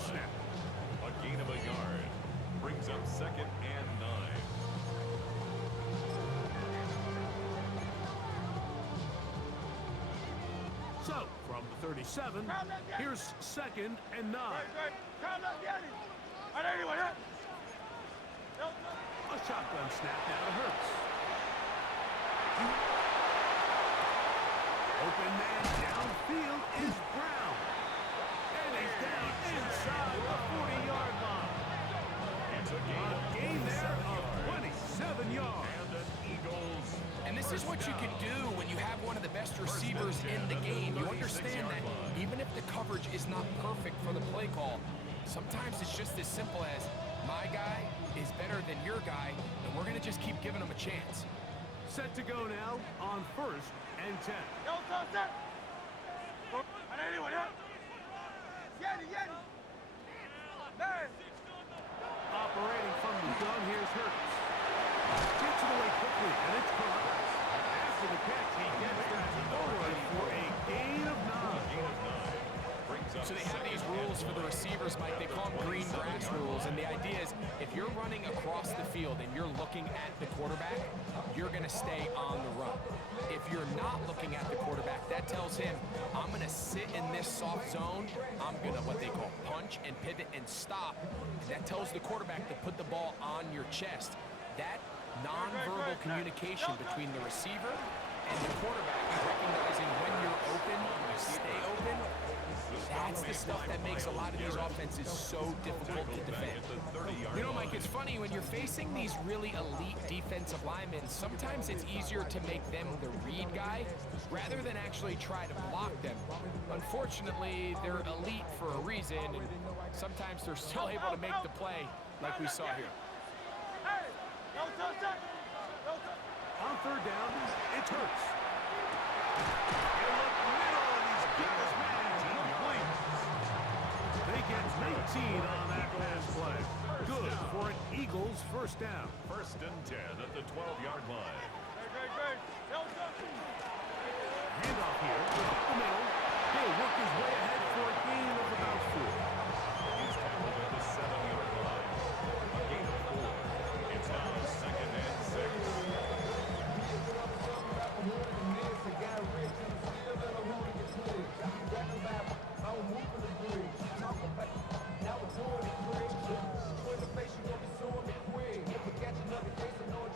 first snap. A gain of a yard. Brings up 2nd and 9. So, from the 37, here's 2nd and 9. A shotgun snap now to Hurts. Open man downfield is Brown. And he's down inside the 40-yard line. It's a Gain there of 27 yards. And an Eagles. And this is what you can do when you have one of the best receivers in the game. You understand that even if the coverage is not perfect for the play call, sometimes it's just as simple as my guy is better than your guy, and we're going to just keep giving him a chance. Set to go now on 1st and 10. Operating from the gun, here's Hurts. Gets it away quickly, and it's caught. After the catch, he gets that forward for a gain of 9. So they have these rules for the receivers, Mike. They call them green grass rules, and the idea is if you're running across the field and you're looking at the quarterback, you're going to stay on the run. If you're not looking at the quarterback, that tells him, I'm going to sit in this soft zone. I'm going to what they call punch and pivot and stop. And that tells the quarterback to put the ball on your chest. That nonverbal communication between the receiver and the quarterback, recognizing when you're open, you stay open, that's the stuff that makes a lot of these offenses so difficult to defend. You know, Mike, it's funny, when you're facing these really elite defensive linemen, sometimes it's easier to make them the read guy rather than actually try to block them. Unfortunately, they're elite for a reason, and sometimes they're still able to make the play like we saw here. On 3rd down, it Hurts. He'll look middle, and he's got his man complete. They get 19 on that pass play. Good for an Eagles first down. 1st and 10 at the 12-yard line. Handoff here, up the middle. He'll work his way ahead for a gain of about 4. He's tackled at the 7-yard line. A gain of 4. It's now 2nd and 6.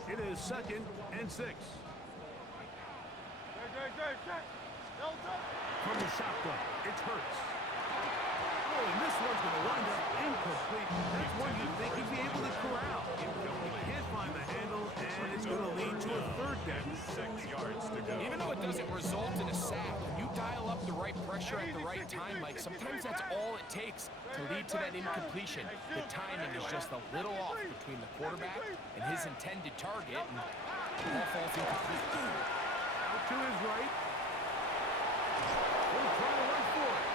It is 2nd and 6. From the shotgun, it's Hurts. Oh, and this one's going to wind up incomplete. That's one you'd think he'd be able to corral. He can't find the handle, and it's going to lead to a 3rd down. 6 yards to go. Even though it doesn't result in a sack, when you dial up the right pressure at the right time, Mike, sometimes that's all it takes to lead to that incompletion. The timing is just a little off between the quarterback and his intended target, and the ball falls incomplete. Out to his right. He'll try to run for it.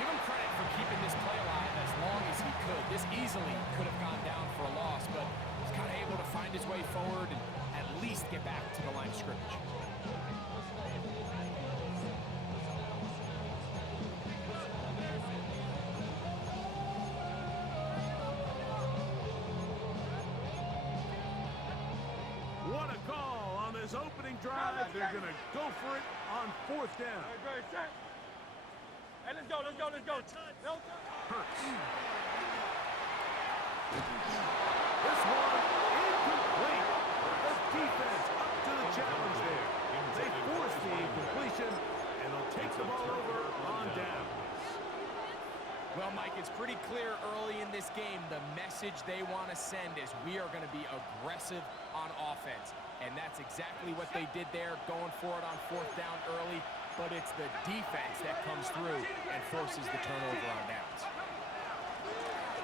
Give him credit for keeping this play alive as long as he could. This easily could have gone down for a loss, but he's kind of able to find his way forward and at least get back to the line of scrimmage. What a call on this opening drive. They're going to go for it on 4th down. Hey, let's go. Hurts. This one incomplete. The defense up to the challenge there. They force the incompletion, and they'll take the ball over on downs. Well, Mike, it's pretty clear early in this game the message they want to send is we are going to be aggressive on offense. And that's exactly what they did there, going for it on 4th down early. But it's the defense that comes through and forces the turnover on downs.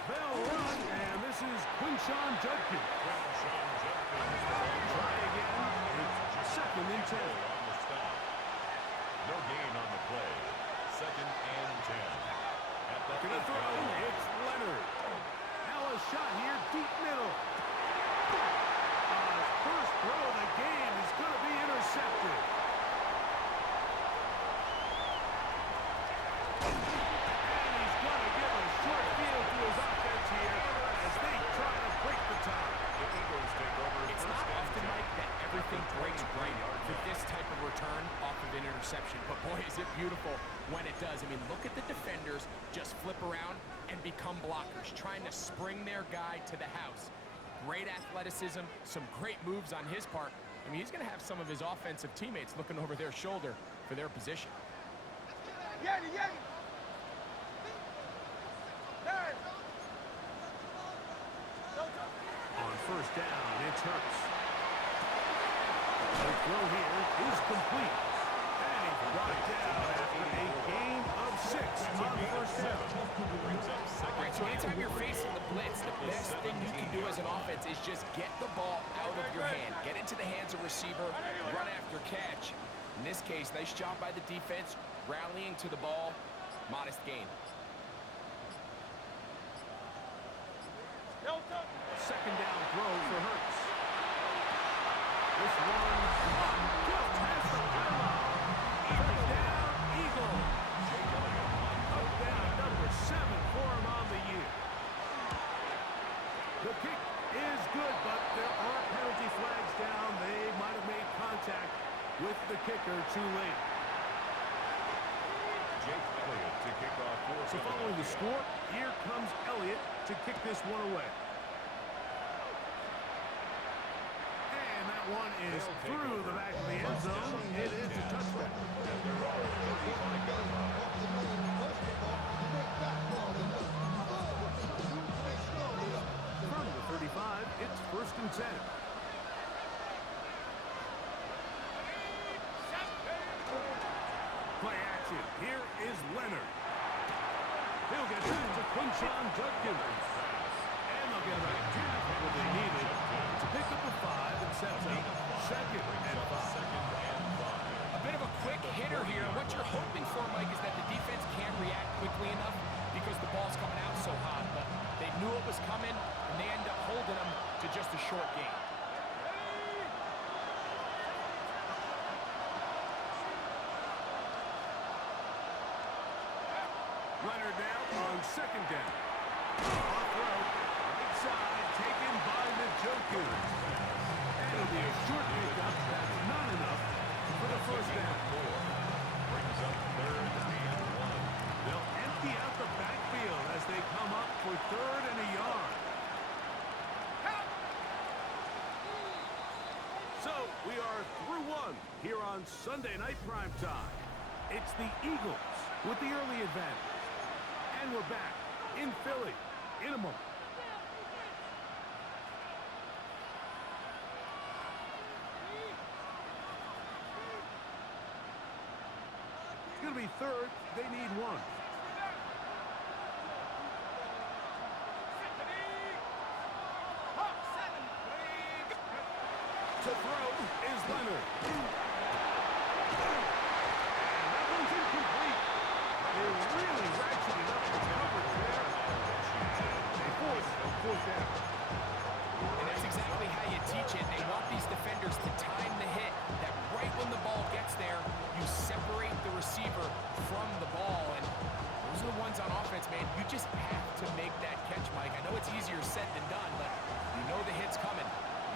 They'll run, and this is Quinshawn Judkins. Try again. It's 2nd and 10. On the stop. No gain on the play. 2nd and 10. Gonna throw. It's Leonard. Now a shot here, deep middle. First throw of the game is going to be intercepted. And he's going to give a short field beautiful when it does. I mean, look at the defenders just flip around and become blockers, trying to spring their guy to the house. Great athleticism, some great moves on his part. I mean, he's going to have some of his offensive teammates looking over their shoulder for their position. On first down, it's Hurts. The throw here is complete. And he's brought down after a gain of 6 on first down. Right, so anytime you're facing the blitz, the best thing you can do as an offense is just get the ball out of your hand. Get into the hands of receiver, run after catch. In this case, nice job by the defense, rallying to the ball, modest gain. Second down throw for Hurts. This one just has the power. First down, Eagles. Up down, number 7 for him on the year. The kick is good, but there are penalty flags down. They might have made contact with the kicker too late. Jake Elliott to kick off for So following the score, here comes Elliott to kick this one away. And that one is through the back of the end zone. It is a touchback. From the 35, it's 1st and 10. Play action. Here is Leonard. He'll get it to Quinshon Judkins. And they'll get about half of what they needed to pick up a 5 and sets up 2nd and 5. A bit of a quick hitter here. What you're hoping for, Mike, is that the defense can't react quickly enough because the ball's coming out so hot. But they knew it was coming, and they end up holding them to just a short game. Leonard now on 2nd down. Off road, right side, taken by Njoku. And it'll be a short pickup. That's not enough for the first down. Brings up 3rd and 1. They'll empty out the backfield as they come up for 3rd and a yard. So we are through one here on Sunday Night Primetime. It's the Eagles with the early advantage. And we're back in Philly in a moment. It's going to be 3rd. They need 1. To throw is Leonard. And that one's incomplete. They really ratcheted up the coverage there. They force a 4th down. And that's exactly how you teach it. They want these defenders to time the hit, that right when the ball gets there, you separate the receiver from the ball. And those are the ones on offense, man. You just have to make that catch, Mike. I know it's easier said than done, but you know the hit's coming.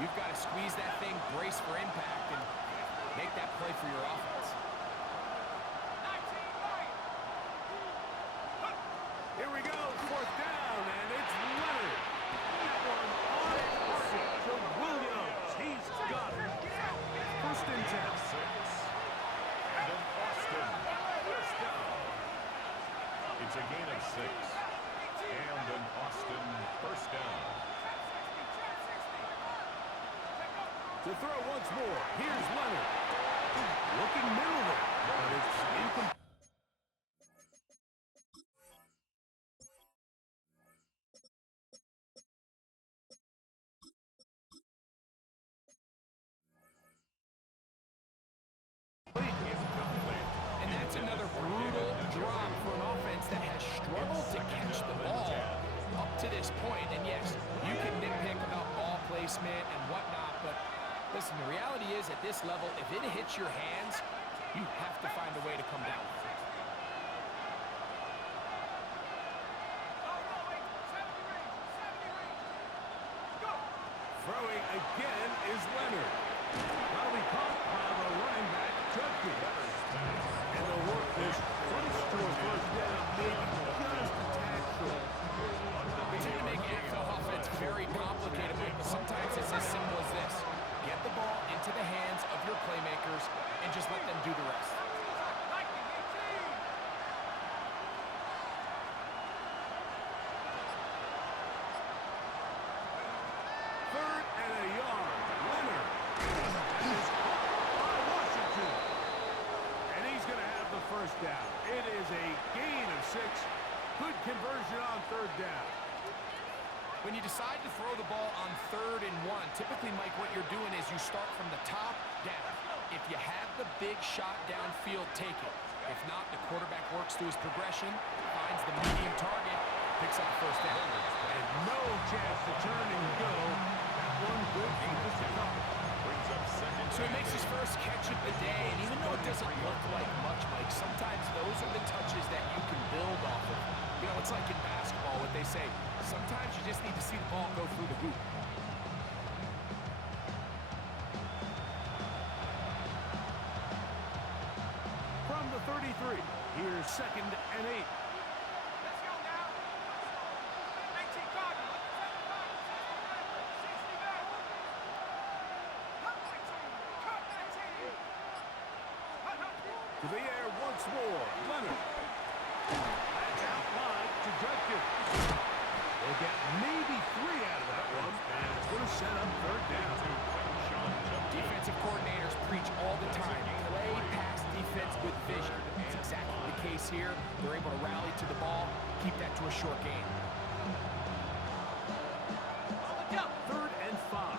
You've got to squeeze that thing, brace for impact, and make that play for your offense. Here we go, 4th down, and it's Leonard. That one on target to Williams. He's got it. 1st and 10. And Austin, first down. It's a gain of 6. And an Austin first down. To throw once more, here's Leonard. Looking middle there, but it's incomplete. And that's another brutal drop for an offense that has struggled to catch the ball up to this point. And yes, you can nitpick about ball placement and whatnot, but listen, the reality is at this level, if it hits your hands, you have to find a way to come down. Throwing again is Leonard. That'll be caught by the running back, Dragonz. And the work this close to a first down, maybe just a tad short. They tend to make NFL offense very complicated, Mike, but sometimes it's as simple as this. Get the ball into the hands of your playmakers and just let them do the rest. Third and a yard. Leonard. And is caught by Washington. And he's going to have the first down. It is a gain of 6. Good conversion on third down. When you decide to throw the ball on 3rd and 1, typically, Mike, what you're doing is you start from the top down. If you have the big shot downfield, take it. If not, the quarterback works through his progression, finds the medium target, picks up the first down. And no chance to turn and go. That one good for just a couple. Brings up second. So he makes his first catch of the day, and even though it doesn't look like much, Mike, sometimes those are the touches that you can build off of. You know, it's like in basketball, what they say, sometimes you just need to see the ball go through the hoop. From the 33, here's 2nd and 8. Let's go now. 19 Cardinals. 60 back. Cut 19. Cut 19. To the air once more. Leonard. That's out wide to Dragonz. They'll get maybe 3 out of that one. And it's going to set up third down. Defensive coordinators preach all the time. Play pass defense with vision. It's exactly the case here. They're able to rally to the ball, keep that to a short game. 3rd and 5.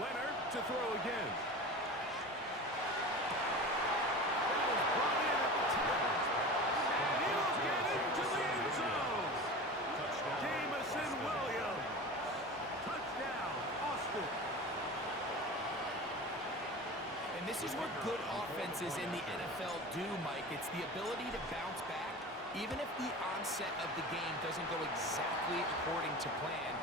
Leonard to throw again. That is brought in at the 10. And he'll get into the end zone. Jamison Williams. Touchdown, Austin. And this is what good offenses in the NFL do, Mike. It's the ability to bounce back, even if the onset of the game doesn't go exactly according to plan.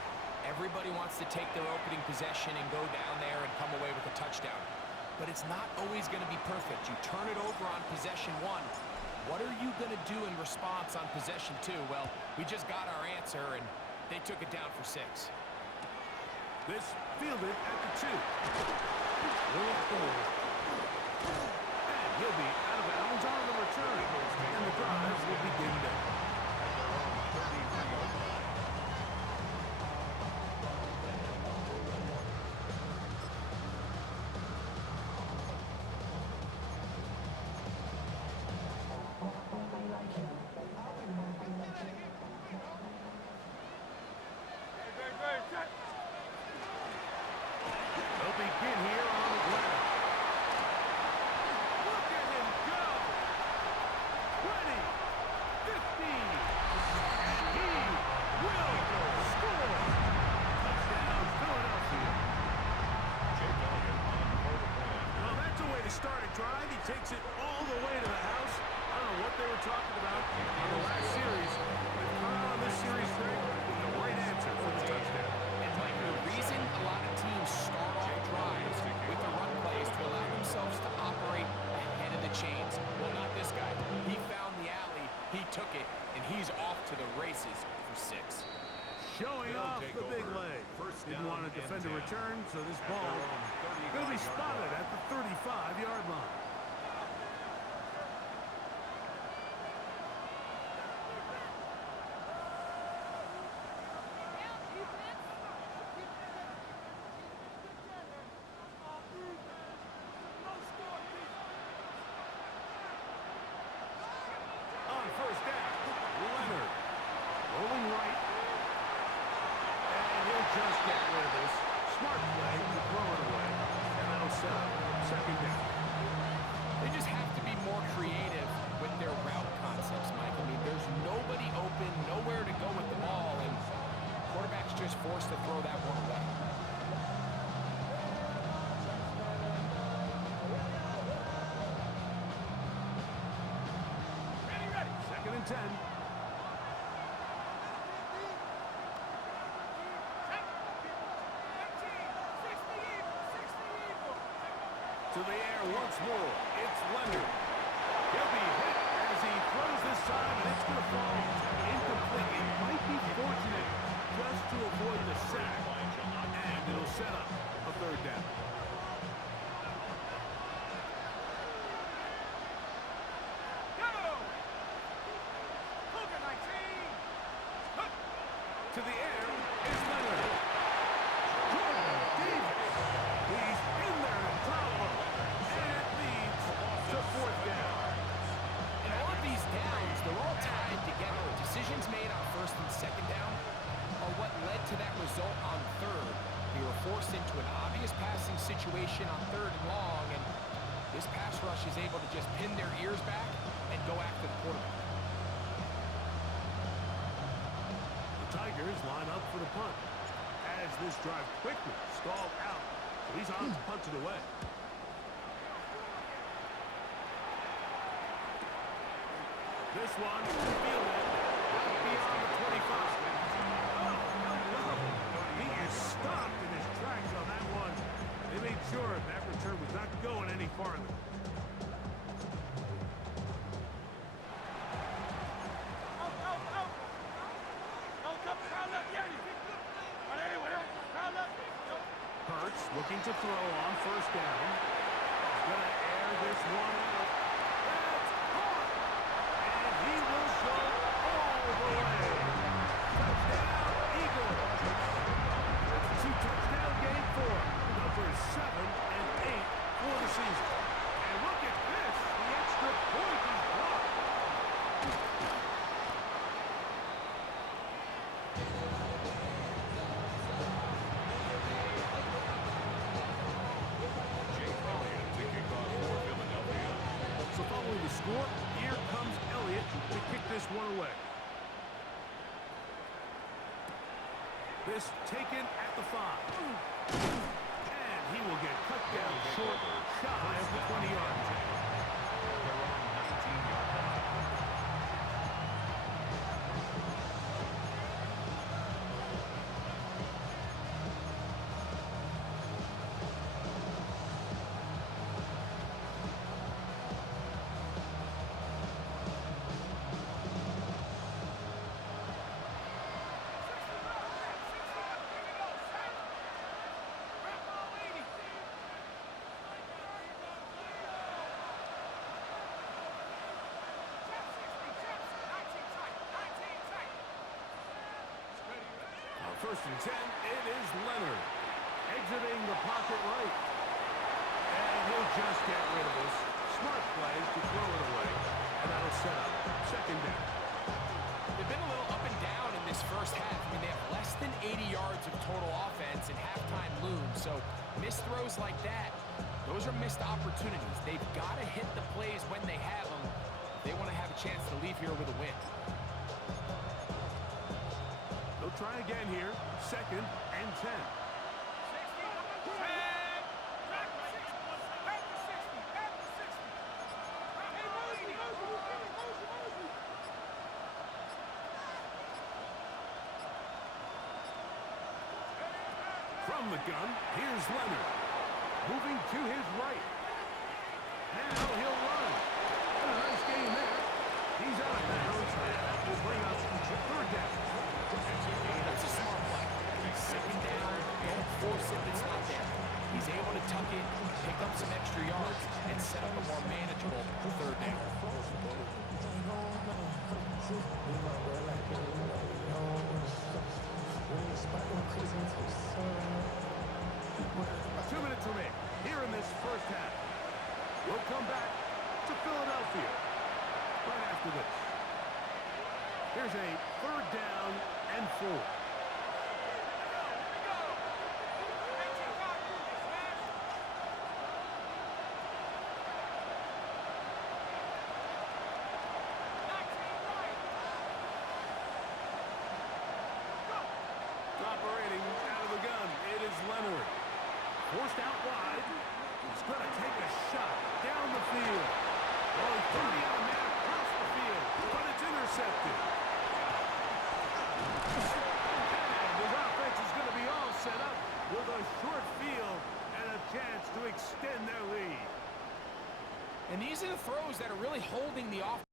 Everybody wants to take their opening possession and go down there and come away with a touchdown. But it's not always going to be perfect. You turn it over on possession 1. What are you going to do in response on possession 2? Well, we just got our answer, and they took it down for 6. This fielded at the 2. Will forward. And he'll be out of bounds on the return. And the drive will begin there. They'll begin here on the ground. Look at him go! 20, 15, and he will score! Touchdown, Philadelphia. Well, that's a way to start a drive. He takes it all the way to the house. I don't know what they were talking about in the last series. But on this series, Greg, with the right answer for the touchdown. And Mike, the reason a lot of teams start off drives with the run plays to allow themselves to operate ahead of the chains. Well, not this guy. He found the alley, he took it, and he's off to the races for 6. Showing off the big leg. Didn't want to defend a return, so this ball will be spotted at the 35-yard line. On first down, Leonard rolling right. And he'll just get rid of this. Smart play to throw it away. And that'll set up second down. They just have to be more creative with their route concepts, Mike. I mean, there's nobody open, nowhere to go with the ball, and quarterback's just forced to throw that one away. Second and 10. To the air once more. It's Leonard. He'll be hit as he throws this side, and it's going to fall incomplete. It might be fortunate just to avoid the sack, and it'll set up a third down. Go! Cougar 19. Hup. To the air is Leonard. Jordan Davis. He's in there to drop him, and it leads to fourth down. And all of these downs, they're all tied together. Decisions made on first and second down are what led to that result on third. They were forced into an obvious passing situation on third and long, and this pass rush is able to just pin their ears back and go after the quarterback. The Tigers line up for the punt as this drive quickly stalled out. So he's on to punt it away. This one, fielded right beyond the 25. Oh, no. He is stopped in his tracks on that one. They made sure that return was not going any farther. Hurts looking to throw on first down. He's going to air this one out. That's caught! And he will go all the way. Touchdown, Eagles. That's a two-touchdown game for numbers 7 and 8 for the season. And look at this. The extra point is blocked. So following the score, here comes Elliott to kick this one away. This taken at the 5. And he will get cut down short, shy of the 20-yard line. They're on 19-yard line. First and 10, it is Leonard. Exiting the pocket right. And he'll just get rid of this. Smart play to throw it away. And that'll set up second down. They've been a little up and down in this first half. I mean, they have less than 80 yards of total offense and halftime looms. So missed throws like that, those are missed opportunities. They've got to hit the plays when they have them. They want to have a chance to leave here with a win. They'll try again here. Second and 10. From the gun, here's Leonard. Moving to his right. Now he'll run. And a nice game there. He's out of bounds, and that will bring us to third down. That's a smart play. Second down, don't force it if it's not there. He's able to tuck it, pick up some extra yards, and set up a more manageable third down. Two minutes remain here in this first half. We'll come back to Philadelphia right after this. Here's a third down and 4. Operating out of the gun, it is Leonard. Forced out wide. He's going to take a shot down the field. Only 30 on a man across the field, but it's intercepted. And his offense is going to be all set up with a short field and a chance to extend their lead. And these are the throws that are really holding the offense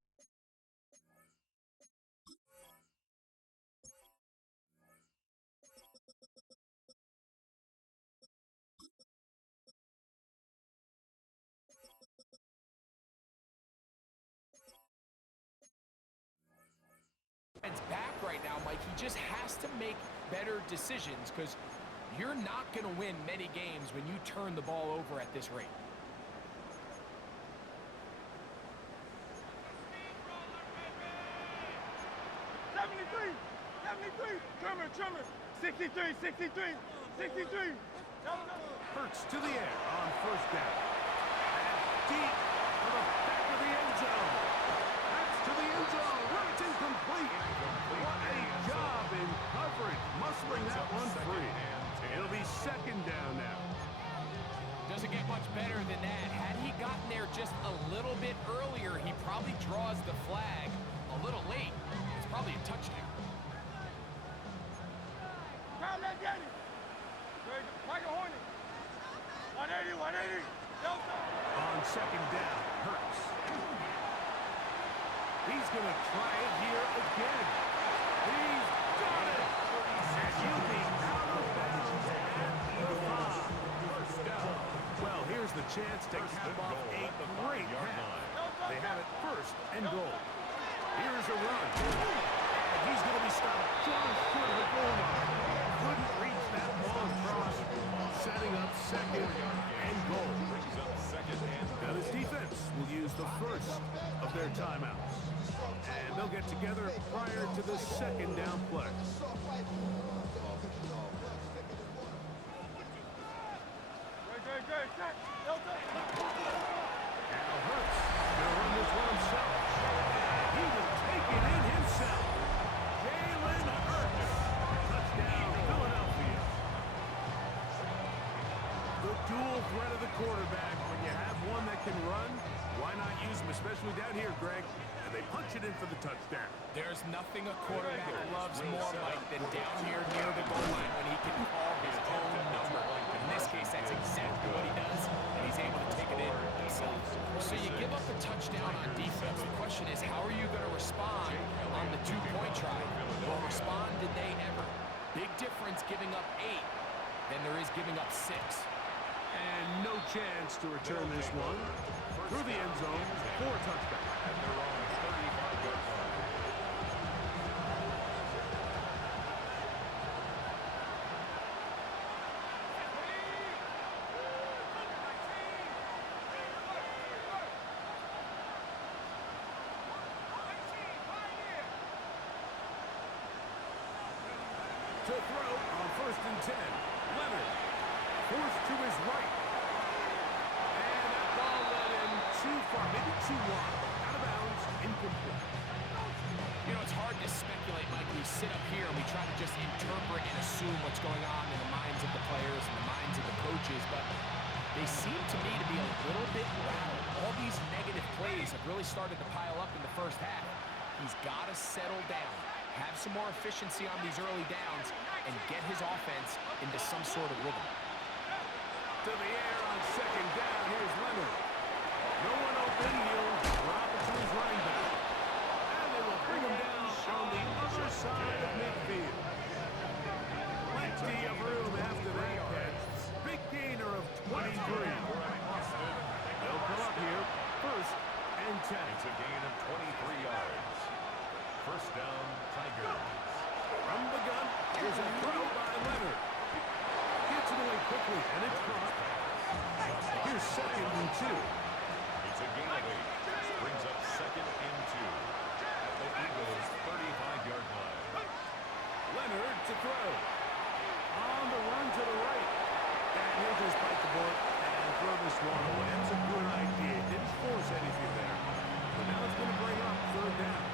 back right now, Mike. He just has to make better decisions because you're not going to win many games when you turn the ball over at this rate. 73, 73, trimmer, 63, 63, 63. Hurts to the air on first down. And deep to the back of the end zone. That's to the end zone where it's incomplete. What a job in coverage, muscling that one free. It'll be second down now. Doesn't get much better than that. Had he gotten there just a little bit earlier, he probably draws the flag a little late. It's probably a touchdown. Grab that Danny. Michael Hornet. 180, 180. Delta. On second down, Hurts. He's going to try it here again. He's got it. And he'll be out of bounds at the 5. First down. Well, here's the chance to cap off a great half. They have it first and goal. Here's a run. And he's going to be stopped just short of the goal line. Couldn't reach that ball across. Setting up second and goal. Now this defense will use the first of their timeouts. And they'll get together prior to the second down play. Good. Delta. Now Hurts going to run this one himself. And he will take it in himself. Jalen Hurts. Touchdown, Philadelphia. The dual threat of the quarterback. When you have one that can run, why not use him, especially down here, Greg? And they punch it in for the touchdown. There's nothing a quarterback loves more, Mike, than down here near the goal line when he can call his own number. In this case, that's exactly what he does, and he's able to take it in himself. So you give up a touchdown on defense. The question is, how are you going to respond on the two-point try? Well, respond did they ever? Big difference giving up 8 than there is giving up 6. And no chance to return this one. Through the end zone for a touchback. And they're on the 35-yard line. To throw on first and 10. Leonard forced to his right. And that ball led him too far, maybe too wide. Out of bounds, incomplete. You know, it's hard to speculate, Mike. We sit up here and we try to just interpret and assume what's going on in the minds of the players and the minds of the coaches, but they seem to me to be a little bit rattled. All these negative plays have really started to pile up in the first half. He's got to settle down, have some more efficiency on these early downs, and get his offense into some sort of rhythm. To the air on second down. Here's Leonard. No one open. He'll drop it to his running back. And they will bring him down on the other side of midfield. Plenty of room after that catch. Big gainer of 23. They'll pull up here. First and 10. It's a gain of 23 yards. First down, Tigers. From the gun, here's a throw by Leonard. Gets it away quickly, and it's caught. Here's second and 2. It's a gain of 8. Brings up second and 2. At the Eagles' 35-yard line. Leonard to throw. On the run to the right. And he'll just bite the bullet and throw this one away. That's a good idea. Didn't force anything there. But now it's going to bring up third down.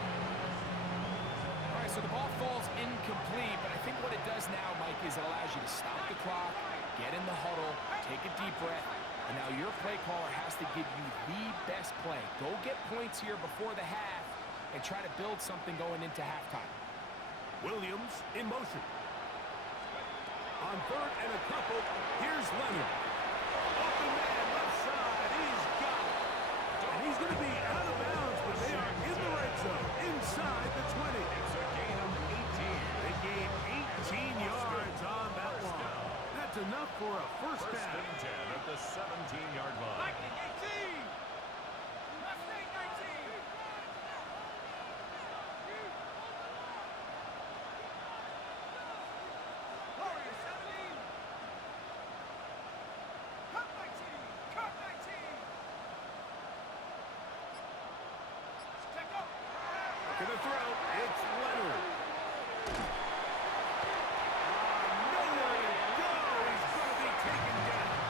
All right, so the ball falls incomplete, but I think what it does now, Mike, is it allows you to stop the clock, get in the huddle, take a deep breath, and now your play caller has to give you the best play. Go get points here before the half and try to build something going into halftime. Williams in motion. On third and a couple, here's Leonard. the 17-yard line. Viking 18. Mustang 19. Warrior 17. Cup 19. Cup 19. Check up. Gonna throw. It's Leonard. Nowhere to go. He's gonna be taken down.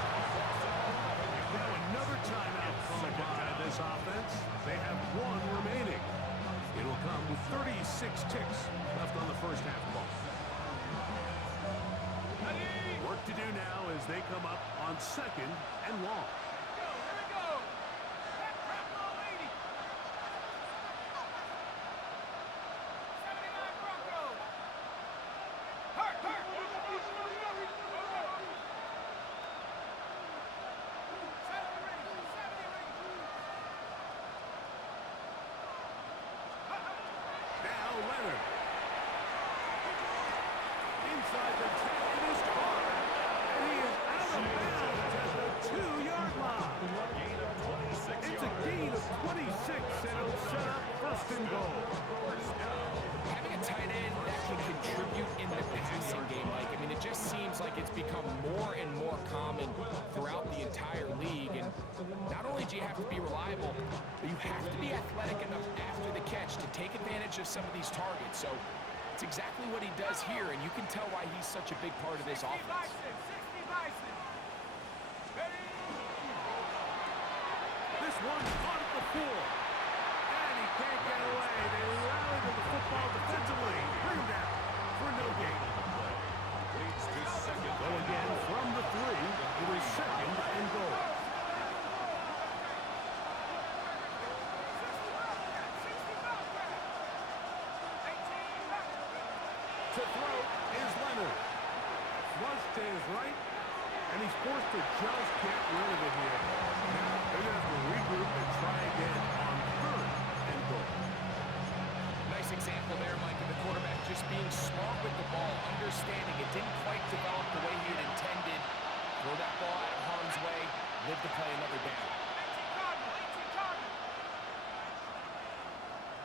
Now another timeout called by this offense. They have one remaining. It'll come with 36 ticks left on the first half clock. Work to do now as they come up on 2nd and long. Here we go. Back crap low 80. 79 Broncos. Hurt, hurt. 70 Rangers, 70 Rangers. Now Leonard. Inside the 10, it is caught. And he is out of bounds at the 2-yard line. Gain of 26 It's a gain of 26, and it'll set up 1st and goal. Having a tight end that can contribute in the passing game, Mike, I mean, it just seems like it's become more and more common throughout the entire league. And not only do you have to be reliable, but you have to be athletic enough after the catch to take advantage of some of these targets. So it's exactly what he does here, and you can tell why he's such a big part of this 60 offense. Bison, 60 Bison. Ready? This one's caught at the 4. And he can't get away. They rally to the football defensively. Bring him down for no gain. Leads to 2nd. Go again from the 3. It is 2nd and goal. 60 Bobcat. 18 Bobcat. To throw is Leonard. Flush to his right, and he's forced to just get rid of it here. Now they're going to have to regroup and try again on 3rd and goal. Nice example there, Mike, of the quarterback just being smart with the ball, understanding it didn't quite develop the way he had intended. Throw that ball out of harm's way, live to play another down. 18 Cardinal, 18 Cardinal.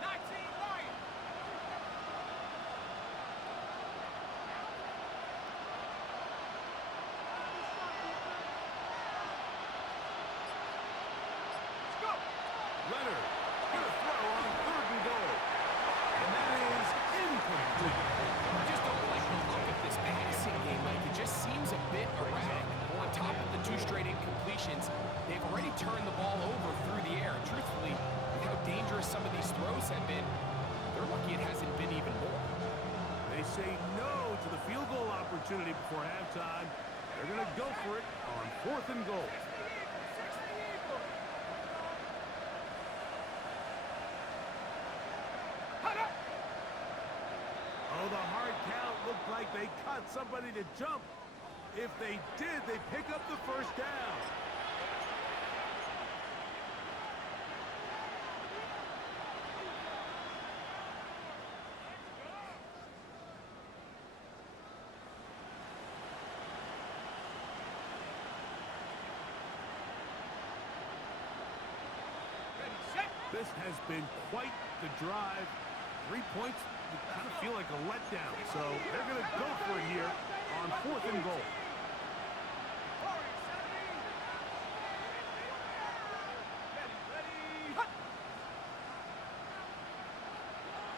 19 Lion. Let's go. Leonard going to throw on 3rd and goal. And that is incomplete. I just don't like the look of this passing game, Mike. It just seems a bit erratic. On top of the 2 straight incompletions, they've already turned the ball over through the air. And truthfully, with how dangerous some of these throws have been, they're lucky it hasn't been even more. They say no to the field goal opportunity before halftime. They're going to go for it on 4th and goal. 60 Eagle. Hut up. Oh, the hard count looked like they caught somebody to jump. If they did, they pick up the 1st down. Ready, set. This has been quite the drive. 3 points, you kind of feel like a letdown. So they're going to go for it here on 4th and goal. Warrior 70. Ready, ready. Hut.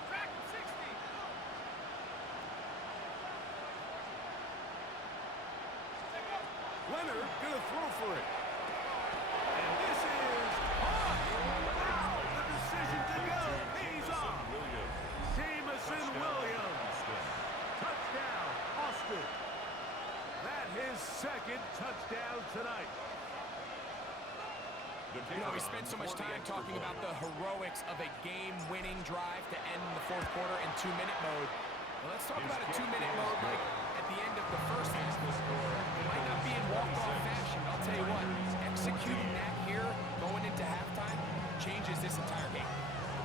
Dragonz 60. Check up. Leonard going to throw for it. And this is caught. Wow, the decision to go pays off. Jamison Williams. Touchdown, Austin. That his 2nd touchdown tonight. You know, we spent so much time talking about the heroics of a game-winning drive to end the 4th quarter in 2-minute mode. Well, let's talk about a 2-minute mode, Mike, at the end of the first half. It might not be in walk-off fashion, but I'll tell you what, executing that here going into halftime changes this entire game.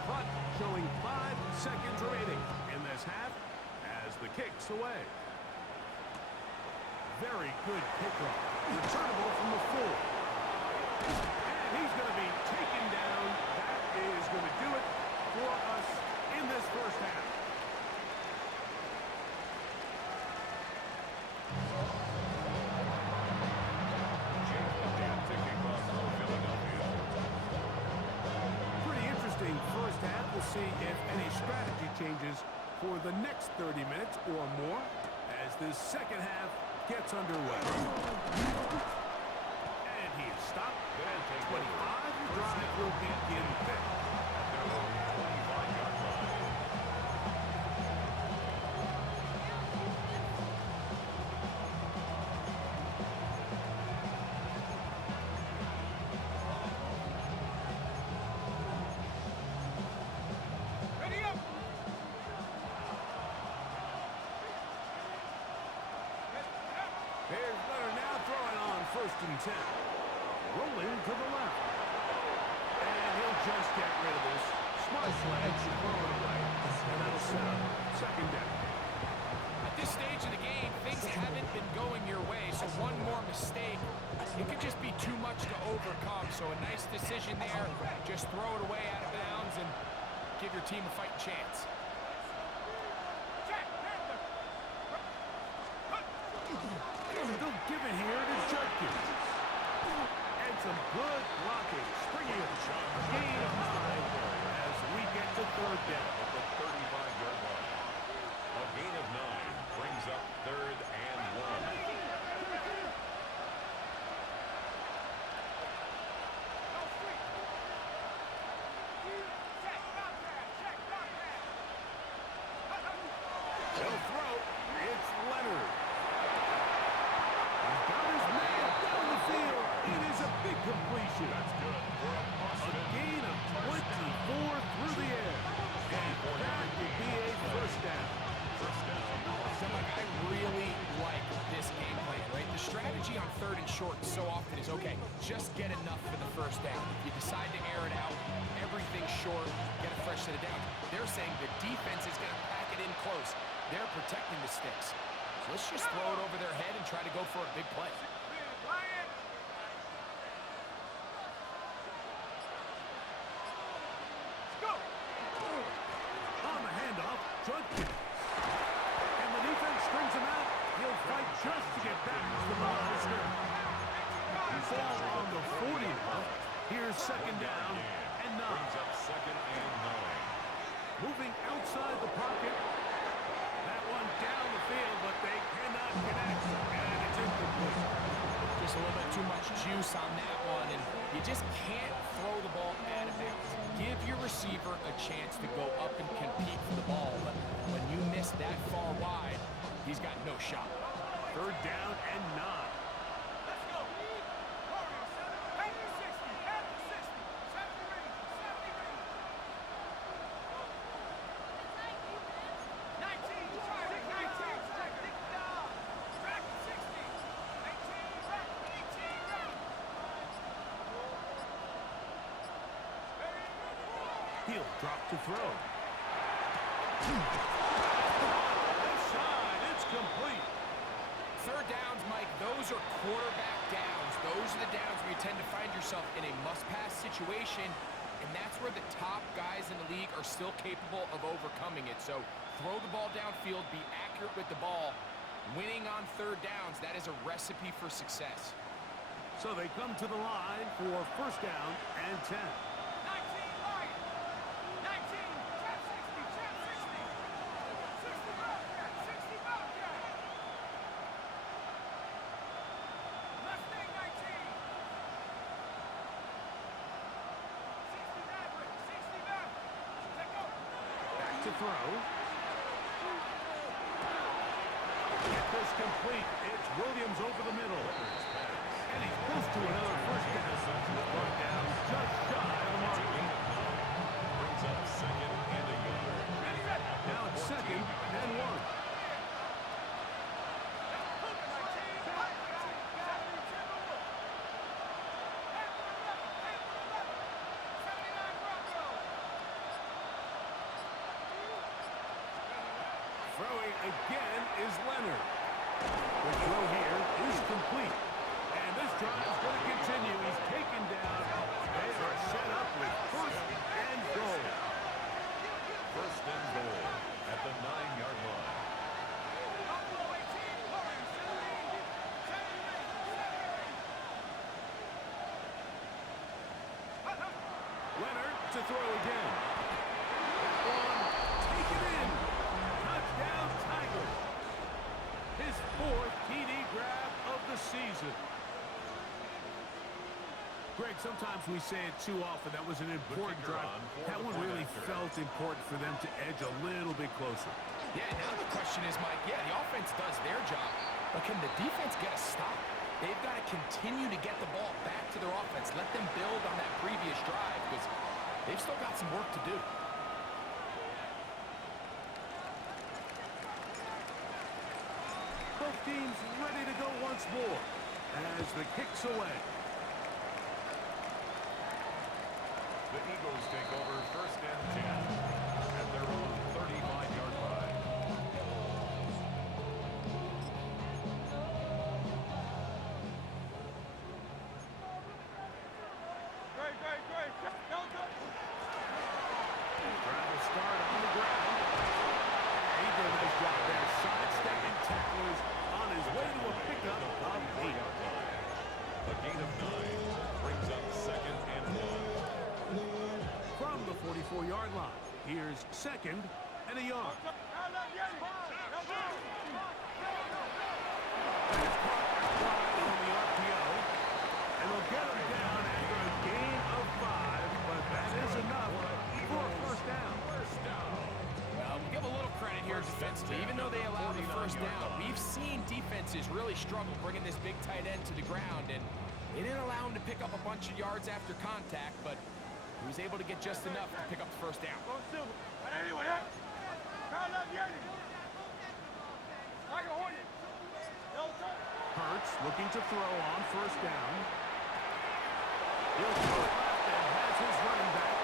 But showing 5 seconds remaining in this half as the kick's away. Very good kickoff. Returnable from the 4. we'll see if any strategy changes for the next 30 minutes or more as this second half gets underway. And he is stopped. 25. The drive will begin there. Ready up! Here's Leonard now throwing on 1st and 10. Rolling to the left. And he'll just get rid of this. Smart play to throw it away. And that'll set up 2nd down. At this stage of the game, things haven't been going your way, so one more mistake, it could just be too much to overcome. So a nice decision there. Just throw it away out of bounds and give your team a fighting chance. Jack, Panther! They'll give it here to Judkins. And some good blocking. Springing it. Gain of 9 as we get to 3rd down. At the 35-yard line. A gain of 9 brings up 3rd and 1. No street! Jack, Bobcat! Jack, Bobcat! He'll throw. It's Leonard. He's got his man down the field. It is a big completion. That's good for a A gain of 24 through the air. And that will be a 1st down. So, Mike, I really like this game plan, right? The strategy on 3rd and short so often is, okay, just get enough for the 1st down. If you decide to air it out, everything short, get a fresh set of downs. They're saying the defense is going to pack it in close. They're protecting the sticks. So let's just throw it over their head and try to go for a big play. Lion! Go! On the handoff, Judkins. And the defense strings him out. He'll fight just to get back to the line of scrimmage. Ball on the 40 now. Here's 2nd down and 9. Brings up 2nd and 9. Moving outside the pocket. That one down the field, but they cannot connect. And it's incomplete. Just a little bit too much juice on that one, and you just can't throw the ball out of bounds. Give your receiver a chance to go up and compete for the ball, but when you miss that far wide, he's got no shot. 3rd down and 9. Let's go! Warriors, 70, 60, half to 60, 70 range, 70 range. 19, try it, 19, take it down. Track 60, 18, rack, 18, rack. He'll drop to throw. Left side, it's complete. 3rd downs, Mike, those are quarterback downs. Those are the downs where you tend to find yourself in a must-pass situation, and that's where the top guys in the league are still capable of overcoming it. So throw the ball downfield, be accurate with the ball. Winning on 3rd downs, that is a recipe for success. So they come to the line for 1st down and 10. 19, Lion. 19, trap 60, trap 60. 60 Bobcat, 60 Bobcat. Mustang 19. 60 Maverick, 60 Maverick. Let go. Back to throw. Get this complete. It's Williams over the middle. And he's close to another 1st down. Brought down just shy of the mark. Brings up 2nd and a yard. Ready, ready. Now it's 2nd and 1. Cougar 19, Bobcat, 70 Timberwolf. Panther 11, Panther 11. 79 Bronco. Throwing again is Leonard. The throw here is complete. And this drive is going to continue. He's taken down. They are set up with 1st and goal. 1st and goal at the 9-yard line. Buffalo 18, Warriors 17. 70 range, 70 range. Leonard to throw again. it in. Touchdown, Tigers. His 4th TD grab of the season. Greg, sometimes we say it too often. That was an important drive. That one really felt important for them to edge a little bit closer. Yeah, now the question is, Mike, yeah, the offense does their job, but can the defense get a stop? They've got to continue to get the ball back to their offense. Let them build on that previous drive because they've still got some work to do. Both teams ready to go once more as the kick's away. The Eagles take over 1st and 10 at their own 35-yard line. Great. Go. Trying to start on the ground. He did a nice job there, sidestepping tacklers on his way to a pickup of 8. A gain of 9 brings up 2nd and 1. From the 44-yard line, here's 2nd and a yard. And it's caught outside on the RPO, and they'll get him down after a gain of 5, but that is enough for a 1st down. We'll give a little credit here defensively. Even though they allowed the 1st down, we've seen defenses really struggle bringing this big tight end to the ground, and they didn't allow him to pick up a bunch of yards after contact, but he was able to get just enough to pick up the 1st down. Hurts looking to throw on 1st down. He'll throw it left and has his running back.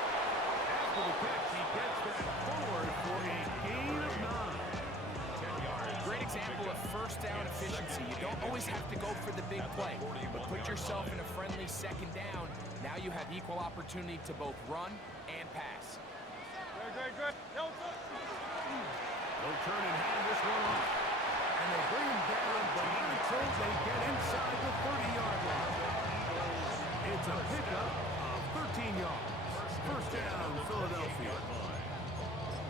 After the catch, he gets that forward for a gain of 9. Great example of 1st down efficiency. You don't always have to go for the big play, but put yourself in a friendly 2nd down. Now you have equal opportunity to both run and pass. Good. They'll turn and hand this one off. And they bring him down, but not until they get inside the 30-yard line. It's a pickup of 13 yards. 1st down, Philadelphia.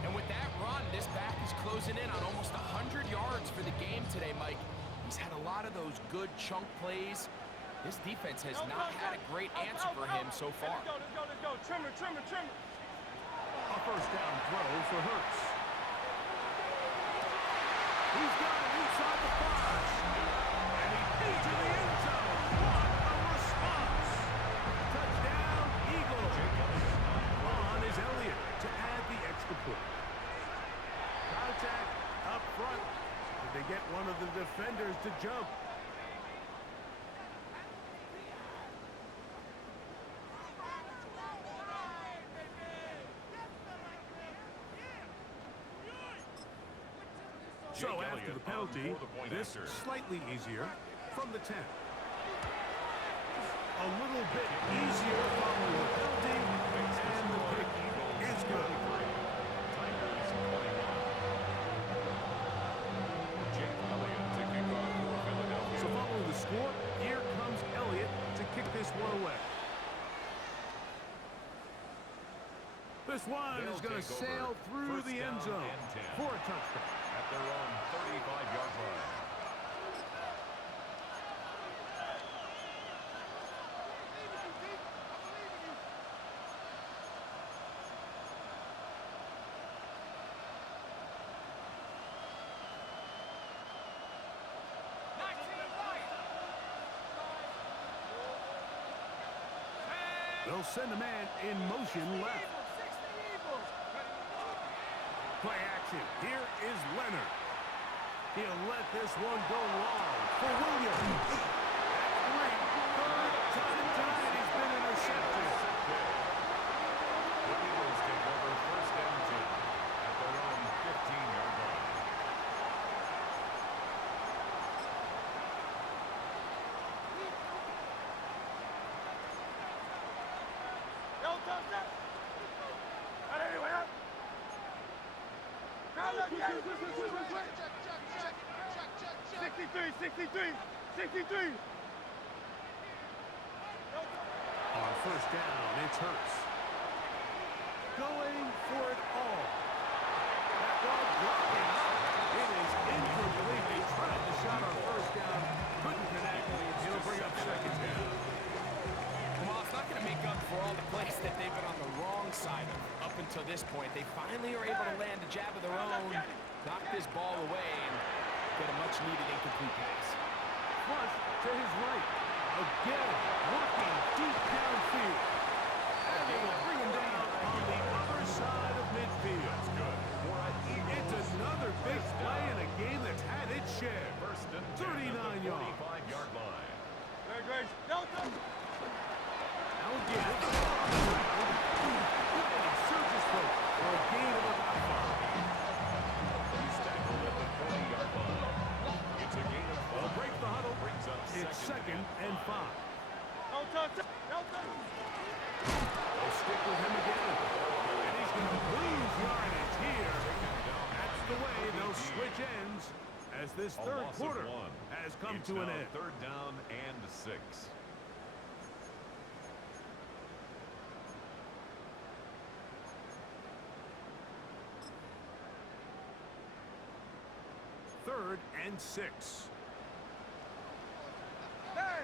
And with that run, this back is closing in on almost 100 yards for the game today, Mike. He's had a lot of those good chunk plays. This defense has not had a great answer for him so far. Let's go. Trimmer. A 1st down throw for Hurts. He's got it inside the 5. And he feeds to the end zone. What a response. Touchdown, Eagles. On is Elliott to add the extra point. Contact up front. Did they get one of the defenders to jump? So after the penalty, this slightly easier from the 10. A little bit easier following the penalty, and the pick is good. So following the score, here comes Elliott to kick this one away. This one is going to sail through the end zone for a touchdown. At their own 35-yard line. They'll send a man in motion left. Play action. Here is Leonard. He'll let this one go long for Williams. At 3, 3rd time tonight he's been intercepted. The Eagles take over 1st and 10 at their own 15-yard line. On 1st down, it's Hurts. Going for it all. ball blocking up. It is incomplete. They tried the shot on first down. Couldn't connect. He'll bring up second down. Well, it's not going to make up for all the plays that they've been on the wrong side of up until this point. They finally are able to land a jab of their own, knock this ball away, and get a much-needed incomplete pass. Flush to his right. Again, working deep downfield. And they will bring him down on the other side of midfield. That's good. For a It's another big play in a game that's had its share. first and 39 yards. 45-yard line. Very good. Delta. Now again. And he surges for a gain of about 5. He's tackled at the 40-yard line. It's a gain of 5. They'll break the huddle. Brings up It's second and 5. Delta. Delta. They'll stick with him again. And he's going to lose yardage here. That's the way they'll switch ends as this A third loss of quarter 1. has come It's to an now end. third down and 6. Third and 6. Hey.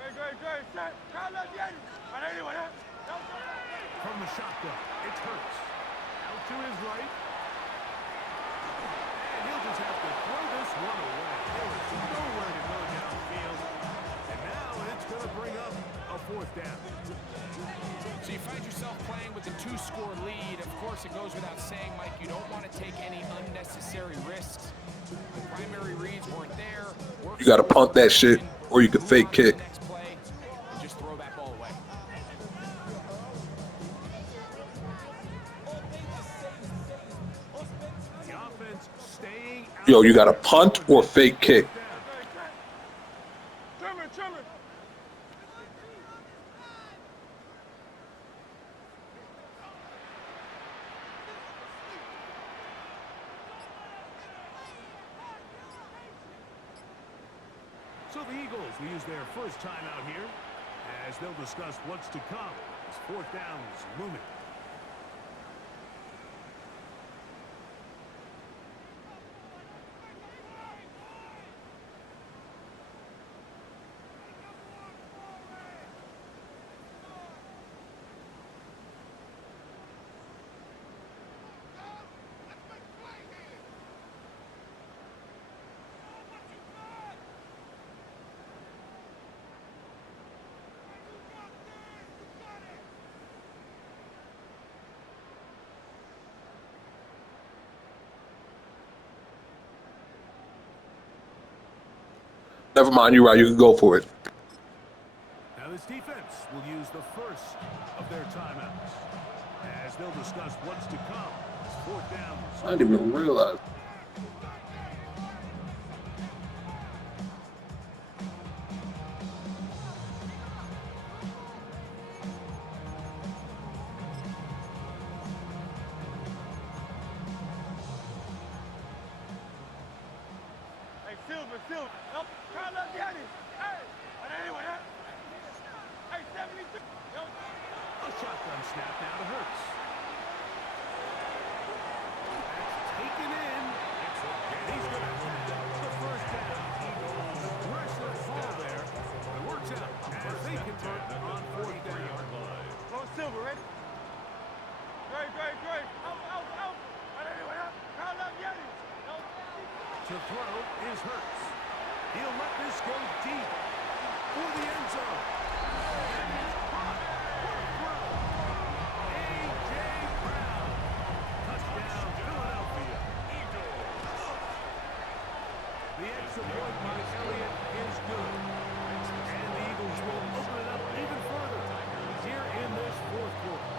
Very good. Good. Set. Count up the end. And anyone else? Delta. From the shotgun, it's Hurts. Out to his right. And he'll just have to throw this one away. There was nowhere to go downfield. And now it's going to bring up a fourth down. So you find yourself playing with a 2-score lead. Of course, it goes without saying, Mike, you don't want to take any unnecessary risks. The primary reads weren't there. You got to punt that shit, or you can fake kick. Next play, and just throw that ball away. The offense staying out. Yo, you got to punt or fake kick. Trimmer. Trimmer. So the Eagles will use their first time out here as they'll discuss what's to come as fourth down is looming. Never mind, you're right. You can go for it. Now this defense will use the first of their timeouts as they'll discuss what's to come as fourth down is I didn't even realize. Hey, Silver. Help. Count up the end. Hey. And anyone else? Hey, 72. Delta. a shotgun snap now to Hurts. That's taken in. And he's going to tap the first down. Aggressive ball there. It works out as they convert on fourth down. Go Silver, ready? Great. Out. And anyone else? Count up the end. To throw is Hurts. He'll let this go deep for the end zone. And it's caught for a throw. A.J. Brown. Touchdown, Philadelphia. The extra point by Elliott is good. And the Eagles will open it up even further here in this fourth quarter.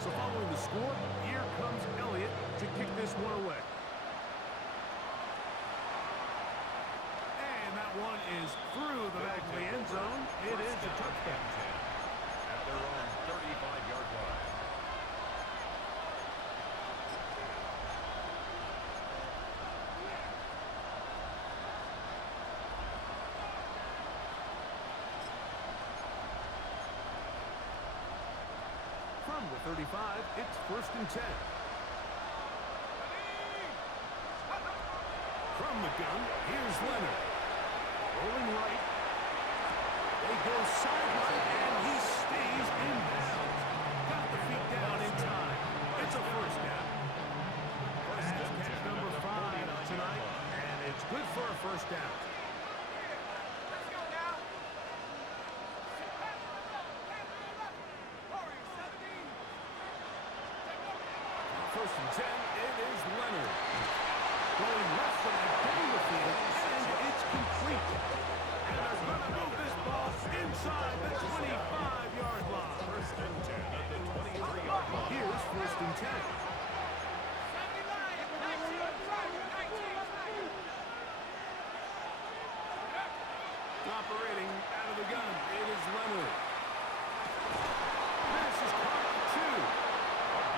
So following the score, here comes Elliott to kick this one away. And that one is through the back of the end zone. It is a touchdown. At their own 35-yard line. 35, it's 1st and 10. From the gun, here's Leonard. Rolling right. They go sideline, and he stays in bounds. Got the feet down in time. It's a 1st down. That's catch number 5 tonight, and it's good for a 1st down. First and 10, it is Leonard. Going left side down the field, and it's complete. And they're going to move this ball inside the 25-yard line. 1st and 10 at the 23-yard line. Here's 1st and 10. Operating out of the gun, it is Leonard. This is caught for 2.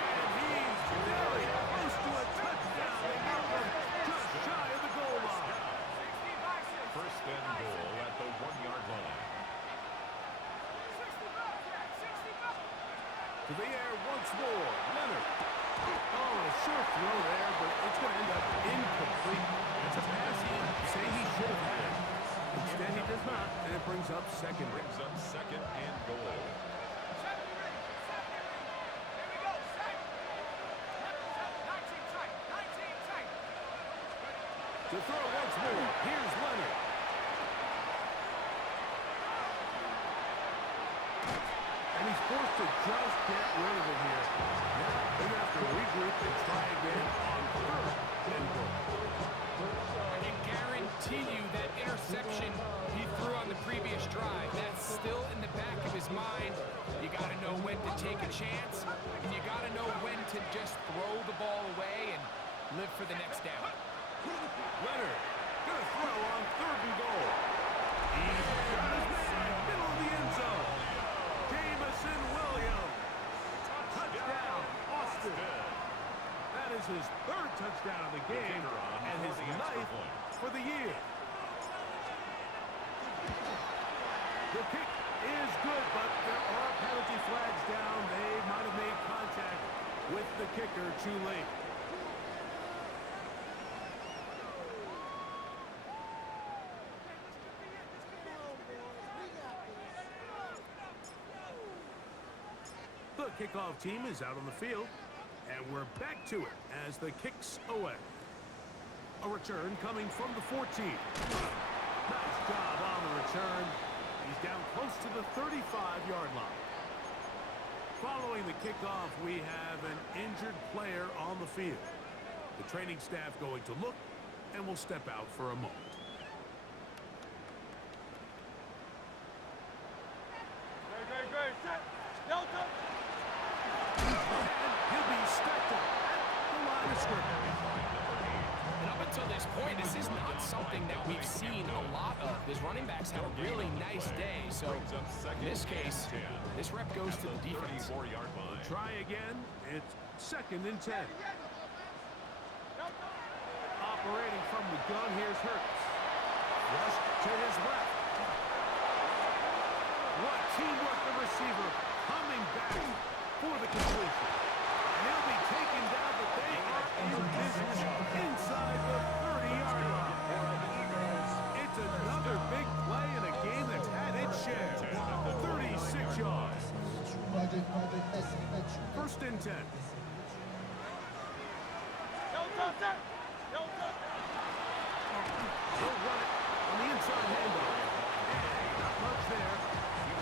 And he's very close to a touchdown. They got him just shy of the goal line. 1st and goal at the 1-yard line. To the air once more, Leonard. Oh, a short throw there, but it's going to end up incomplete. It's a pass he say he should have had. Instead, he does not, and it brings up 2nd. Brings up 2nd and goal. To throw once more, here's Leonard. And he's forced to just get rid of it here. Now they have to regroup and try again on 3rd and goal. I can guarantee you that interception he threw on the previous drive, that's still in the back of his mind. You got to know when to take a chance, and you got to know when to just throw the ball away and live for the next down. Leonard gonna throw on 3rd and goal. He's got his man, middle of the end zone. Jamison Williams. Touchdown, Austin. That is his 3rd touchdown of the game and his 9th for the year. The kick is good, but there are penalty flags down. They might have made contact with the kicker too late. The kickoff team is out on the field, and we're back to it as the kick's away. A return coming from the 14. Nice job on the return. He's down close to the 35-yard line. Following the kickoff, we have an injured player on the field. The training staff going to look, and will step out for a moment. Great. Set. Delta. And he'll be stacked up at the line of scrimmage. And up until this point, this is not something that we've seen a lot of. His running backs had a really nice day. So in this case, this rep goes to the defense. 34-yard line. Try again. It's 2nd and 10. Operating from the gun, here's Hurts. Rush to his left. What teamwork, the receiver coming back for the completion. And he'll be taken down, but they are in business inside the 30-yard line. It's another big play in a game that's had its share. 36 yards. 1st and 10. Delta, set. Delta. He'll run it on the inside handoff. And not much there.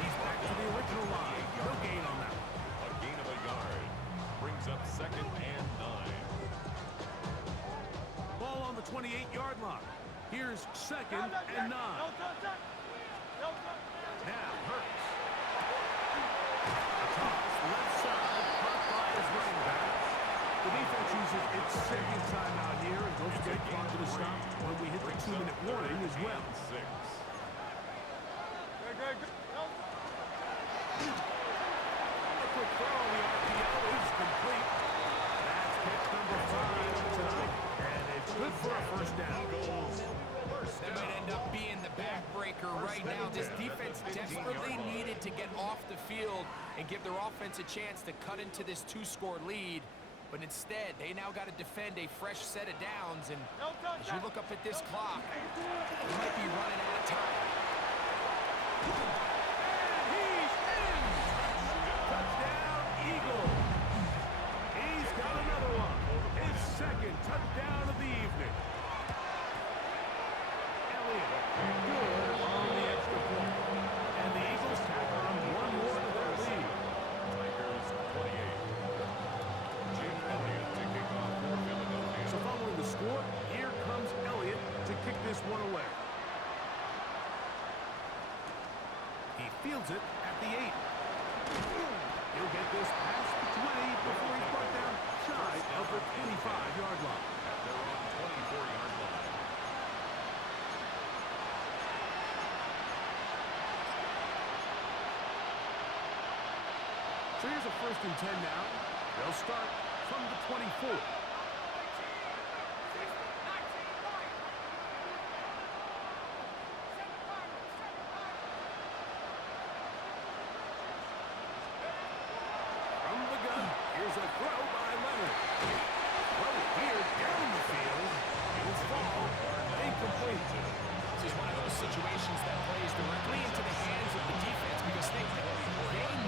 He's back to the original line. No gain on that. A gain of a yard. Brings up 2nd and 9. Ball on the 28-yard line. Here's 2nd and 9. Delta, set. Delta. Now Hurts. A toss left side, caught by his running back. The defense uses its 2nd timeout here, and don't forget clock to stop when we hit the 2-minute warning as well. 6. Great. A quick throw on the RPO is complete. That's catch number 5 tonight, and it's good for a 1st down. That might end up being the backbreaker now. This defense desperately needed to get off the field and give their offense a chance to cut into this 2-score lead. But instead, they now got to defend a fresh set of downs. And as you look up at this clock, they might be running out of time. And he's in! Touchdown, Eagle! He's got another one. His second touchdown of the evening. Elliott, good on the extra point. And the Eagles tack on one more to their lead. Tigers 28. Jim Elliott to kick off for Philadelphia. So following the score, here comes Elliott to kick this one away. He fields it at the 8. He'll get this past the 20 before he's brought down shy of the 25-yard line. At their own 24-yard line. So here's a 1st and 10 now. They'll start from the 24. From the gun, here's a throw by Leonard. Well, here down the field, it's fall, incomplete. This is one of those situations that plays directly into the hands of the defense because they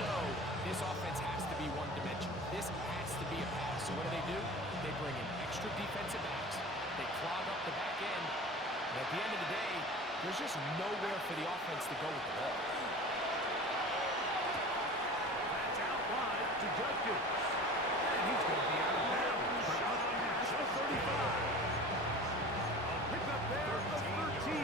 know this offense has to be one-dimensional. This has to be a pass. So what do? They bring in extra defensive backs. They clog up the back end. And at the end of the day, there's just nowhere for the offense to go with the ball. That's out wide to Dragonz. And he's going to be out of bounds. But out past the 35. A pickup there of 13.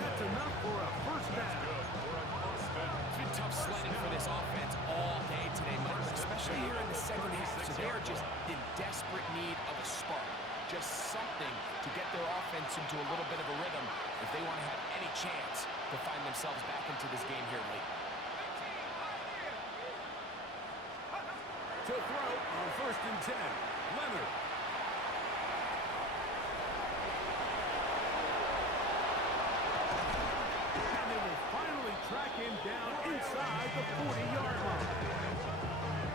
That's enough for a first down. It's been tough sledding for this offense all day today, Mike, especially here in the second half. So they are just in desperate need of a spark. Just something to get their offense into a little bit of a rhythm if they want to have any chance to find themselves back into this game here late. To throw on 1st and 10. Leonard. And they will finally track him down inside the 40-yard line.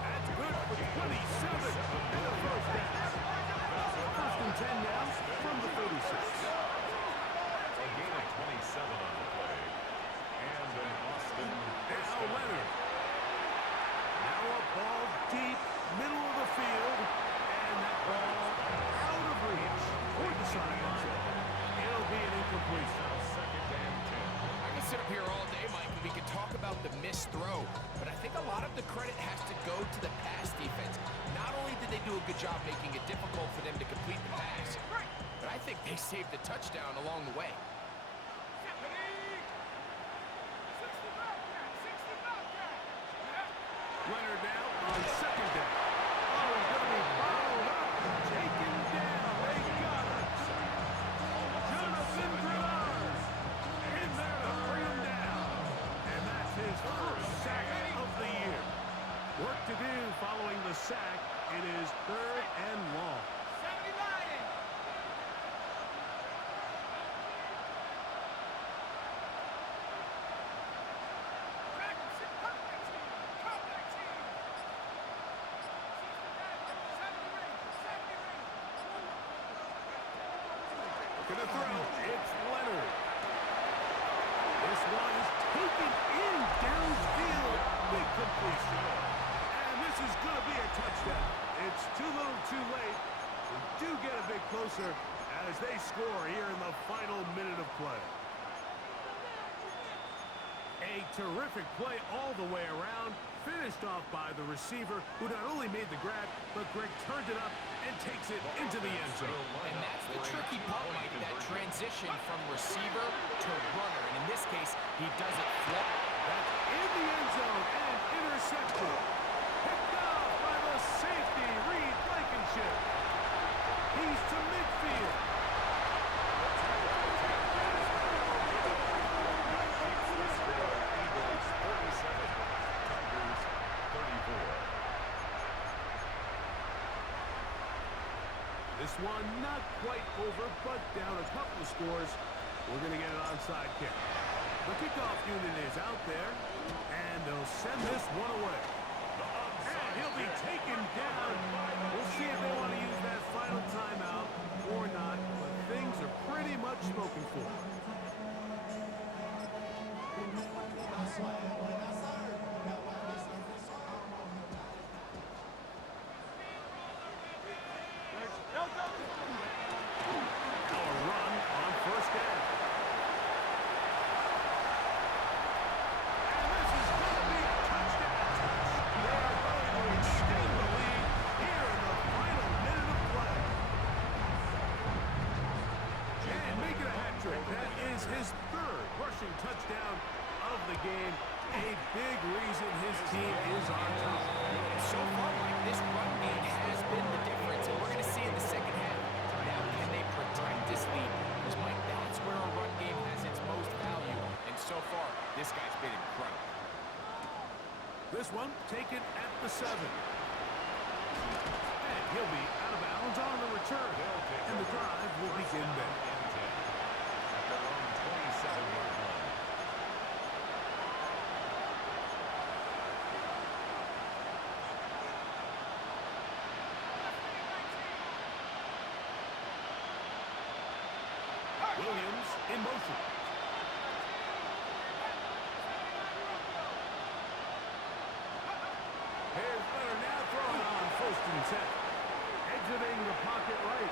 That's good for 27 and a first down. 1st and 10 now from the 36. A gain of 27 on the play. And an Austin first Now down. Leonard. Now a ball deep, middle of the field, and that ball out of reach toward the sideline. It'll be an incompletion. Second and 10. I can sit up here all day, Mike, and we can talk about the missed throw, but I think a lot of the credit has to go to the pass defense. Not only did they do a good job making it difficult for them to complete the pass, but I think they saved the touchdown along the way. Leonard now on 2nd down. Oh, he's going to be bottled up, taken down. They got him. Jonathan Grenard in there to bring him down. And that's his first sack of the year. Work to do following the sack. It is 3rd and long. Gonna throw. It's Leonard. This one is taken in downfield. Big completion. And this is gonna be a touchdown. It's too little too late. We do get a bit closer as they score here in the final minute of play. A terrific play all the way around. Finished off by the receiver, who not only made the grab, but Greg turned it up and takes it into the end zone. And that's the tricky part, Mike, that transition from receiver to runner. And in this case, he does it flip. That's in the end zone and intercepted. Picked off by the safety, Reed Blankenship. He's to midfield. Eagles 47. Tigers 34. This one not quite over, but down a couple of scores. We're going to get an onside kick. The kickoff unit is out there, and they'll send this one away. And he'll be taken down. We'll see if they want to use that final timeout or not, but things are pretty much spoken for. Now a run on first down. And this is going to be a touchdown. They are going to extend the lead here in the final minute of play. And make it a hat trick. That is his third rushing touchdown of the game. A big reason his team is on top. So far, Mike, this run game has been the difference, and we're going to see in the second half. Now, can they protect this lead? Because, Mike, that's where a run game has its most value, and so far, this guy's been incredible. This one taken at the 7. And he'll be out of bounds on the return. And the drive will begin there. At their own 27-yard line. Williams in motion. Here's Leonard now throwing on 1st and 10. Exiting the pocket right.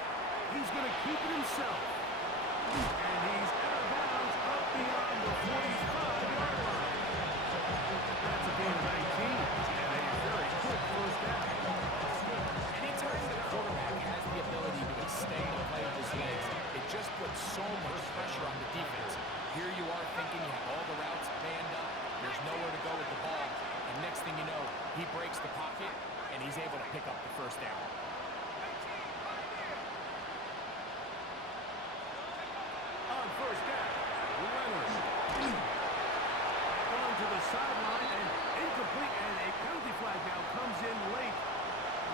He's going to keep it himself. And he's out of bounds up beyond the 45-yard line. That's a gain of 19 and a very quick first down. Anytime the quarterback has the ability to extend the play with his legs, it just puts so much pressure on the defense. Here you are thinking you have all the routes manned up, there's nowhere to go with the ball, and next thing you know, he breaks the pocket, and he's able to pick up the first down. On first down, Leonard. On to the sideline and incomplete, and a penalty flag now comes in late.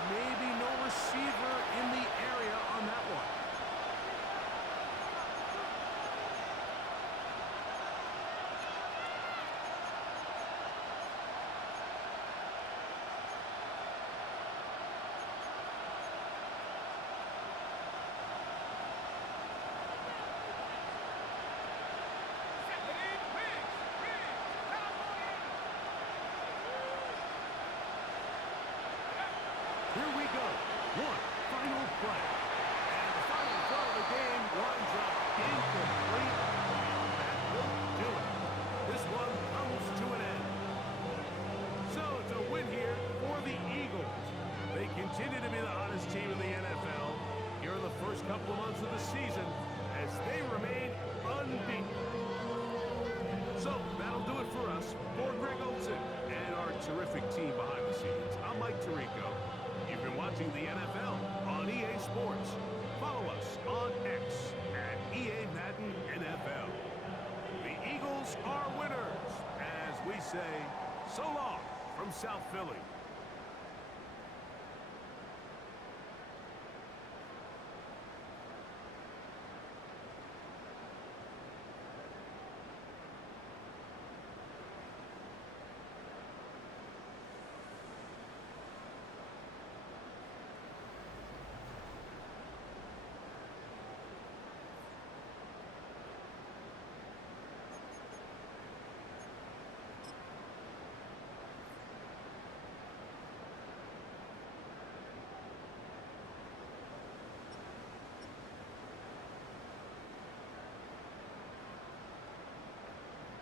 Maybe no receiver in the area on that one. Here we go. One final play. And the final throw of the game winds up incomplete. That will do it. This one comes to an end. So it's a win here for the Eagles. They continue to be the hottest team in the NFL here in the first couple of months of the season as they remain unbeaten. So that'll do it for us. For Greg Olsen and our terrific team behind the scenes, I'm Mike Tirico. You've been watching the NFL on EA Sports. Follow us on X at EA Madden NFL. The Eagles are winners as we say so long from South Philly.